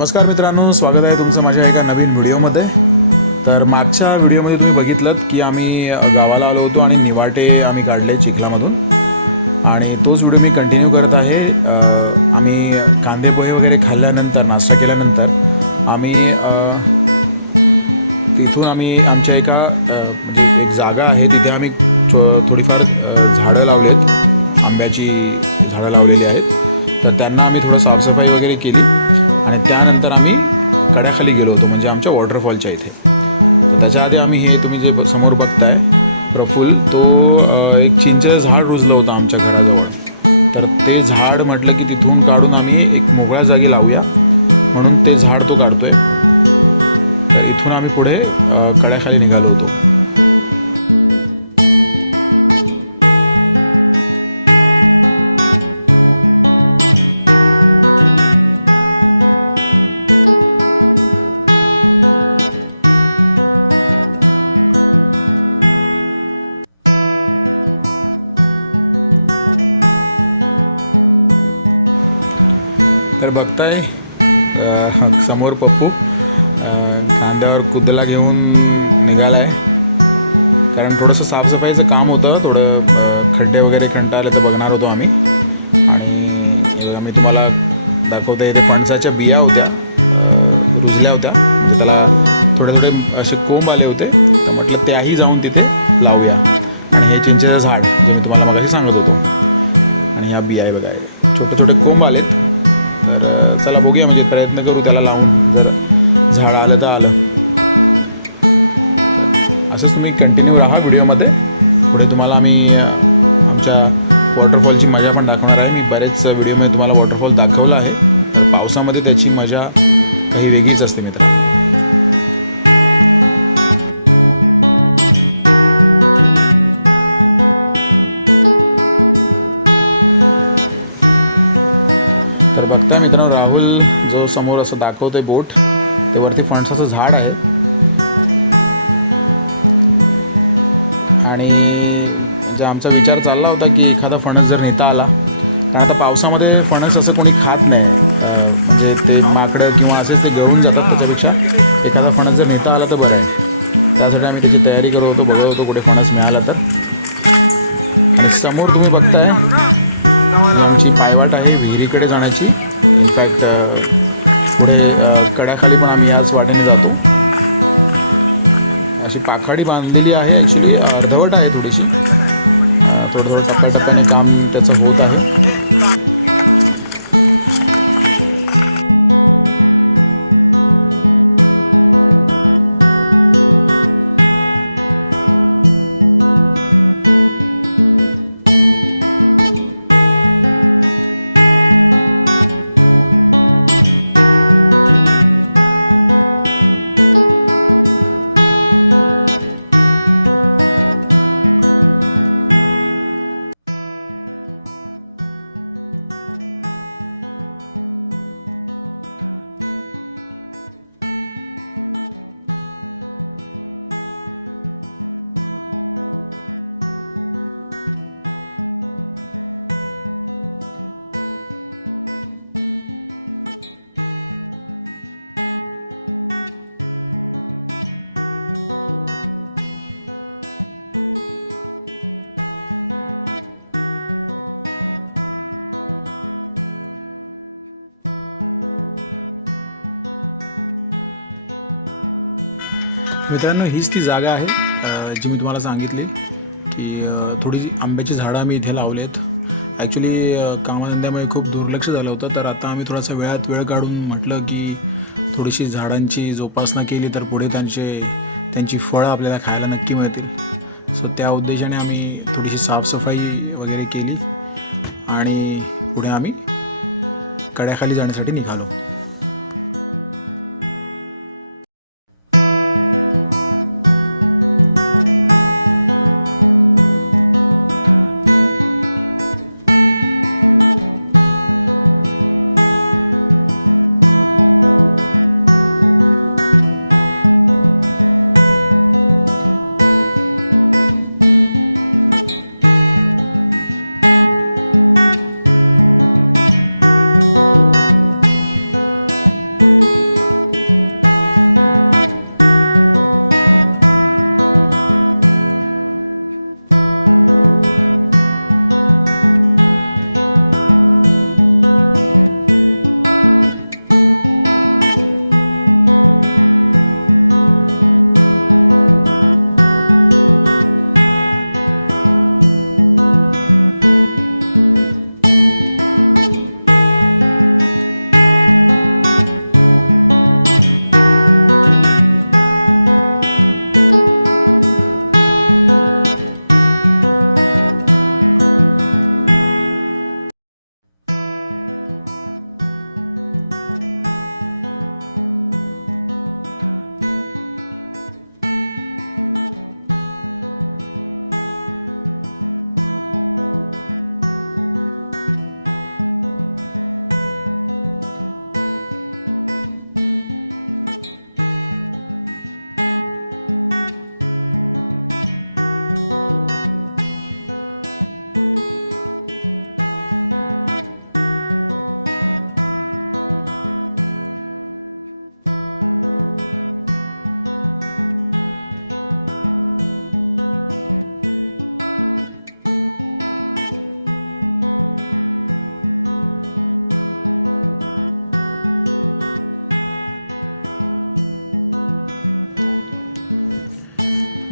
नमस्कार मित्रांनो, स्वागत आहे तुमचं माझ्या एका नवीन व्हिडिओमध्ये। तर मागच्या व्हिडिओमध्ये तुम्ही बघितलं की आम्ही गावाला आलो होतो आणि निवाटे आम्ही काढले चिखलामधून आणि तोच व्हिडिओ मी कंटिन्यू करत आहे। आम्ही कांदे पोहे वगैरे खाल्ल्यानंतर नाश्ता केल्यानंतर आम्ही तिथून आमच्या एका एक जागा आहे तिथे आम्ही थोडीफार झाडं लावलेत, आंब्याची झाडं लावलेली आहेत। तर त्यांना आम्ही थोडं साफसफाई वगैरे केली आणि त्यानंतर आम्ही कड्याखाली गेलो होतो, म्हणजे आमच्या वॉटरफॉलच्या इथे। तर त्याच्या आधी आम्ही हे तुम्ही जे समोर बघताय प्रफुल्ल, तो एक चिंचेचं झाड रुजलं होतं आमच्या घराजवळ। तर ते झाड म्हटलं की तिथून काढून आम्ही एक मोकळ्या जागी लावूया म्हणून ते झाड तो काढतोय। तर इथून आम्ही पुढे कड्याखाली निघालो होतो। तर बघताय समोर पप्पू कांद्यावर कुदला घेऊन निघालाय, कारण थोडंसं साफसफाईचं काम होतं, थोडं खड्डे वगैरे खंड आले तर बघणार होतो आम्ही। आणि आम्ही तुम्हाला दाखवतो, इथे फणसाच्या बिया होत्या, रुजल्या होत्या, त्याला थोडे थोडे असे कोंब आले होते। तर म्हटलं त्याही जाऊन तिथे लावूया। आणि हे चिंचेचं झाड मी तुम्हाला मगाशी सांगत होतो, आणि ह्या बिया बघा, छोटे छोटे कोंब आलेत। तर चला बघूया, म्हणजे प्रयत्न करू त्याला लावून, जर झाड आलं तर आलं। असंच तुम्ही कंटिन्यू राहा व्हिडिओमध्ये। पुढे तुम्हाला आम्ही आमच्या वॉटरफॉलची मजा पण दाखवणार आहे। मी बरेच व्हिडिओमध्ये तुम्हाला वॉटरफॉल दाखवला आहे, पावसामध्ये त्याची मजा काही वेगळीच असते मित्र। मित्रांनो, राहुल जो समोर असं दाखवतोय बोट, ते वरती फणसाचं झाड आहे। आणि जो आमचा विचार चालला होता की एखादा फणस जर नेता आला, कारण आता पावसामध्ये फणस असं कोणी खात नाही, म्हणजे ते माकडं किंवा असेच ते घेऊन जातात, त्याच्यापेक्षा एखादा फणस जर नेता आला तर बरं आहे। त्यासाठी आम्ही त्याची तयारी करत होतो, बघत होतो कुठे फणस मिळाला तर। आणि समोर तुम्ही बघताय आमची पायवाट आहे विहिरीकडे जाण्याची। इनफॅक्ट पुढे कड्याखाली पण आम्ही याच वाटेने जातो। अशी पाखाडी बांधलेली आहे, ॲक्च्युली अर्धवट आहे थोडीशी, थोडं थोडं टप्प्याटप्प्याने काम त्याचं होत आहे। मित्रांनो, हीच ती जागा आहे जी मी तुम्हाला सांगितली की थोडी आंब्याची झाडं आम्ही इथे लावलेत। ॲक्च्युली कामधंद्यामुळे खूप दुर्लक्ष झालं होतं, तर आता आम्ही थोडासा वेळ काढून म्हटलं की थोडीशी झाडांची जोपासना केली तर पुढे त्यांची फळं आपल्याला खायला नक्की मिळतील। सो त्या उद्देशाने आम्ही थोडीशी साफसफाई वगैरे केली आणि पुढे आम्ही कड्याखाली जाण्यासाठी निघालो।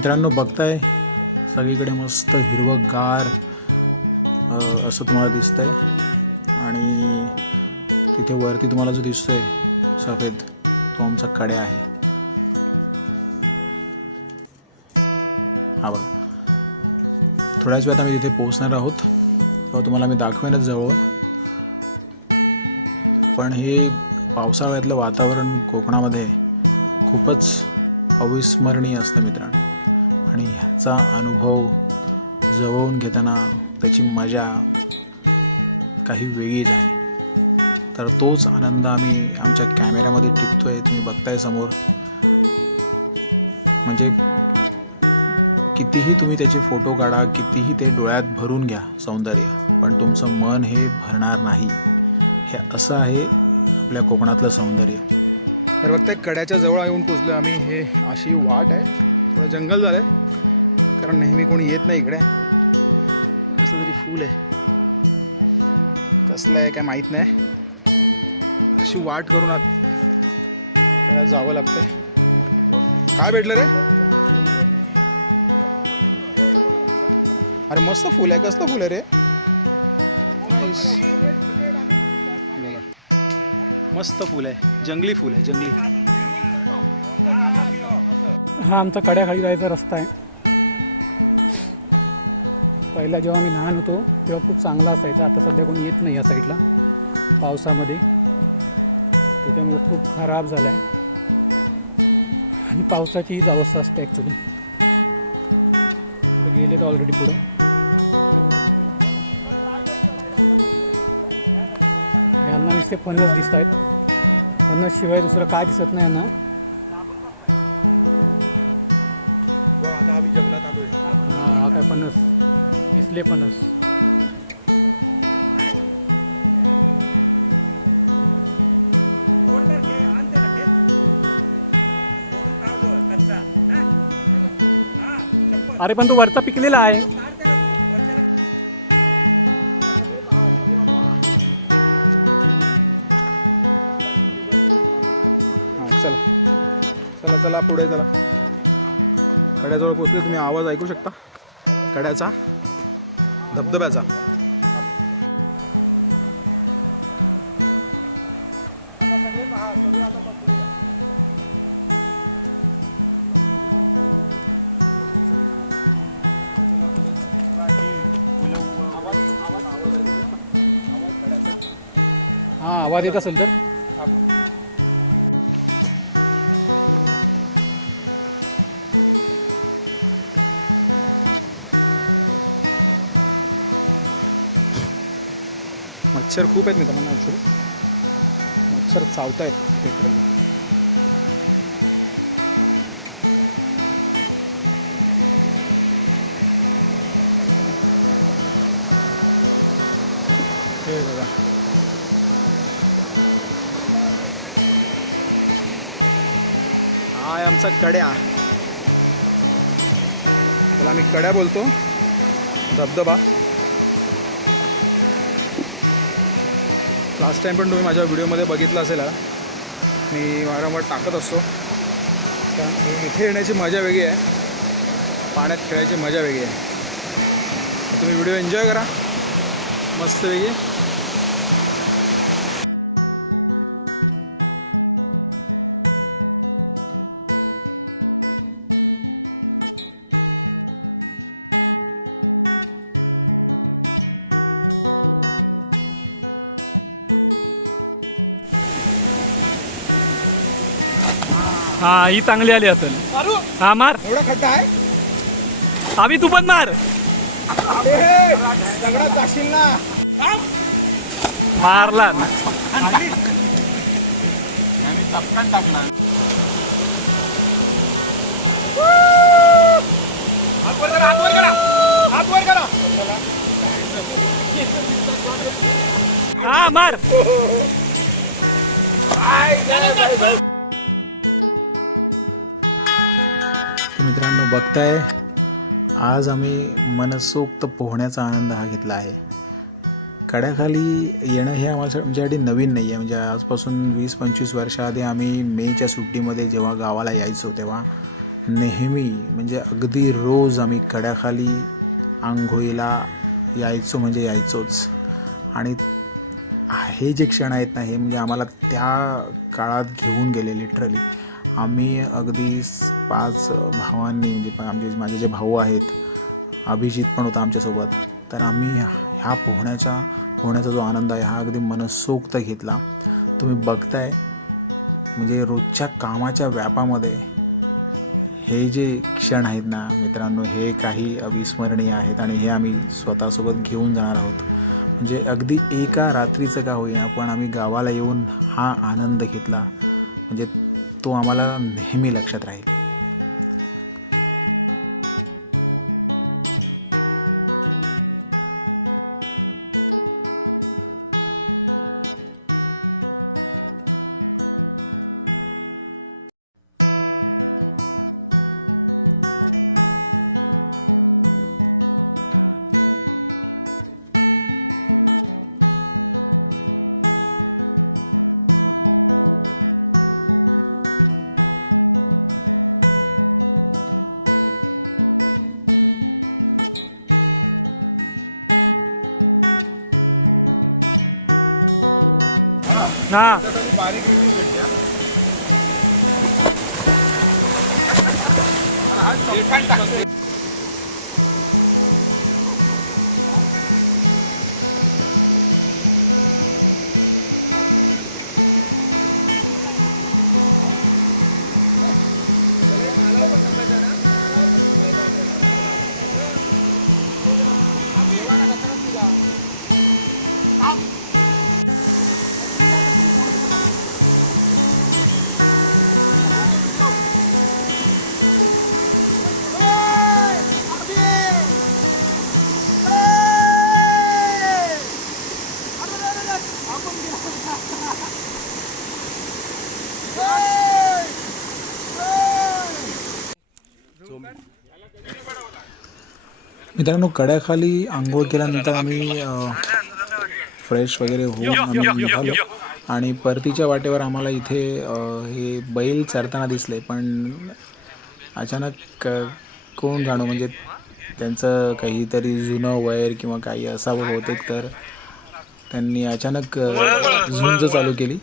मित्रांनो बघताय सगळीकडे मस्त हिरवंगार असं तुम्हाला दिसतंय आणि तिथे वरती तुम्हाला जो दिसतोय सफेद तो आमचा कड्या आहे. हा बघा, थोड्याच वेळात आम्ही तिथे पोहोचणार आहोत तेव्हा तुम्हाला मी दाखवेनच जवळून. पण हे पावसाळ्यातलं वातावरण कोकणामध्ये खूपच अविस्मरणीय असते मित्रांनो, आणि ह्याचा अनुभव जवळून घेताना त्याची मजा काही वेगळीच आहे. तर तोच आनंद आम्ही आमच्या कॅमेऱ्यामध्ये टिपतोय, तुम्ही बघताय समोर. म्हणजे कितीही तुम्ही त्याचे फोटो काढा, कितीही ते डोळ्यात भरून घ्या सौंदर्य, पण तुमचं मन हे भरणार नाही. हे असं आहे आपल्या कोकणातलं सौंदर्य. बघताय कड्याच्या जवळ येऊन पोहोचलो आम्ही. हे अशी वाट आहे, थोडं जंगल झालंय कारण नेहमी कोणी येत नाही इकडे. फुल आहे, कसलं आहे काय माहित नाही. अशी वाट करून जावं लागतं. काय भेटलं रे? अरे मस्त फुल आहे. कसलं फुल आहे रे? मस्त फुल आहे, जंगली फुल आहे, जंगली. हा आमचा कड्याखाली जायचा रस्ता आहे. पहिला जेव्हा मी लहान होतो तेव्हा खूप चांगला असायचा. आता सध्या कोणी येत नाही या साईडला पावसामध्ये, त्याच्यामुळे खूप खराब झाला आहे. आणि पावसाची हीच अवस्था असते ॲक्च्युली. ऑलरेडी नुसते फणस दिसत आहेत. फणस शिवाय दुसरं काय दिसत नाही ना. अरे पण तो वरचा पिकलेला आहे. चला पुढे जरा. कड्याजवळ पोहोचले. तुम्ही आवाज ऐकू शकता कड्याचा, धबधब्याचा. आवाज येत असेल तर मच्छर खूप आहेत तिथं. मच्छर चावतायत. कड्या बोलतो धबधबा. लास्ट टाइम पण तुम्ही माझ्या व्हिडिओमध्ये बघितलं असेल. मी वारंवार टाकत असतो कारण इथे येण्याची मजा वेगळी आहे, पाण्यात खेळायची मजा वेगळी आहे. तुम्ही व्हिडिओ एन्जॉय करा मस्त वेगळी. हा ही चांगली आली असेल. हा मार. एवढा खड्डा आहे आम्ही तू पण मार. दगडात जाशील ना. मारला. चपकान टाकला. हात वर करा, हात वर करा, हात वर करा. हा मार. मित्रांनो बघताय आज आम्ही मनसोक्त पोहण्याचा आनंद हा घेतला आहे. कड्याखाली येणं हे आमच्यासाठी नवीन नाही आहे. म्हणजे आजपासून 20-25 वर्षाआधी आम्ही मेच्या सुट्टीमध्ये जेव्हा गावाला यायचो तेव्हा नेहमी म्हणजे म्हणजे अगदी रोज आम्ही कड्याखाली आंघोळीला यायचो म्हणजे यायचोच. आणि हे जे क्षण आहेत ना, हे म्हणजे आम्हाला त्या काळात घेऊन गेले लिटरली. आम्ही अगदी 5 भावांनी, म्हणजे माझे जे भाऊ आहेत, अभिजित पण होता आमच्यासोबत, तर आम्ही ह्या पोहण्याचा जो आनंद आहे हा अगदी मनसोक्त घेतला. तुम्ही बघताय म्हणजे रोजच्या कामाच्या व्यापामध्ये हे जे क्षण आहेत ना मित्रांनो, हे काही अविस्मरणीय आहेत आणि हे आम्ही स्वतःसोबत घेऊन जाणार आहोत. म्हणजे अगदी एका रात्रीचं का होईना, पण आम्ही गावाला येऊन हा आनंद घेतला, म्हणजे तो आम्हाला नेहमी लक्षात राहील. मित्रांनो, कड्याखाली आंघोळ केल्यानंतर आम्ही फ्रेश वगैरे होऊन आम्ही निघालो आणि परतीच्या वाटेवर आम्हाला इथे हे बैल चरताना दिसले. पण अचानक कोण जाणो, म्हणजे त्यांचं काहीतरी जुनं वैर किंवा काही असावं बहुतेक, तर त्यांनी अचानक झुंज चालू केली.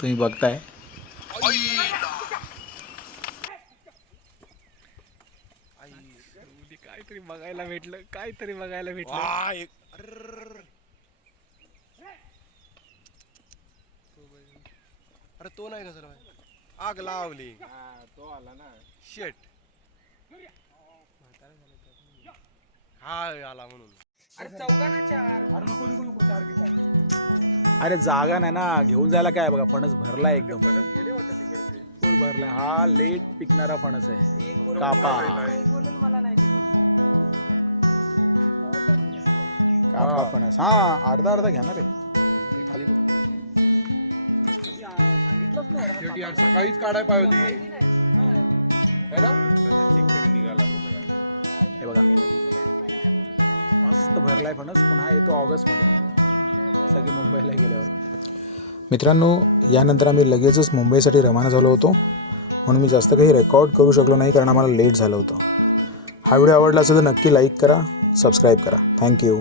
तुम्ही बघताय. काहीतरी बघायला भेटलं. अरे तो नाही कसं आग लावली. तो आला ना शेट. हा आला म्हणून. अरे जागा नाही ना, घेऊन जायला काय बघा, फणस भरला एकदम. हा लेट पिकणारा फणस आहे. कापा फणस. हा, अर्धा घ्या ना. सकाळीच काढायला पाहिजे. मित्रांनो, यानंतर आम्ही लगेचच मुंबईसाठी रवाना झालो होतो, म्हणून मी जास्त काही रेकॉर्ड करू शकलो नाही, कारण आम्हाला लेट झालं होतं. हा व्हिडिओ आवडला असेल तर नक्की लाईक करा, सबस्क्राईब करा. थँक्यू.